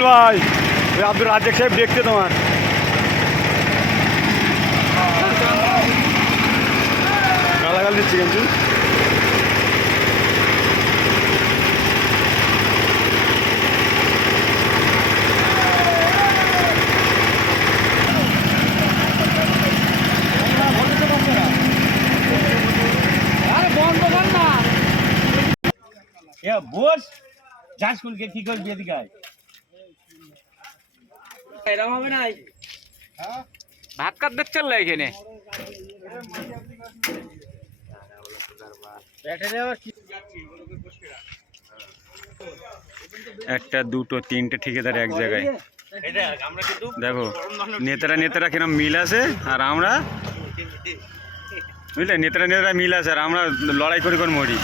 আব্দুল ভাই, ওই আব্দুল রাজ্জাক সাহেব দেখতে তোমার। গালাগাল দিচ্ছি কিন্তু। বস যাস স্কুলকে কি করবি এদিকে এরকম হবে নাই ভাত কাট দেখছেন না এখানে? একটা দুটো তিনটে ঠিকাদার এক জায়গায়। দেখো নেতারা কিরম মিল আছে, আর আমরা বুঝলে নেতারা মিল আছে, আর আমরা লড়াই করে মরি।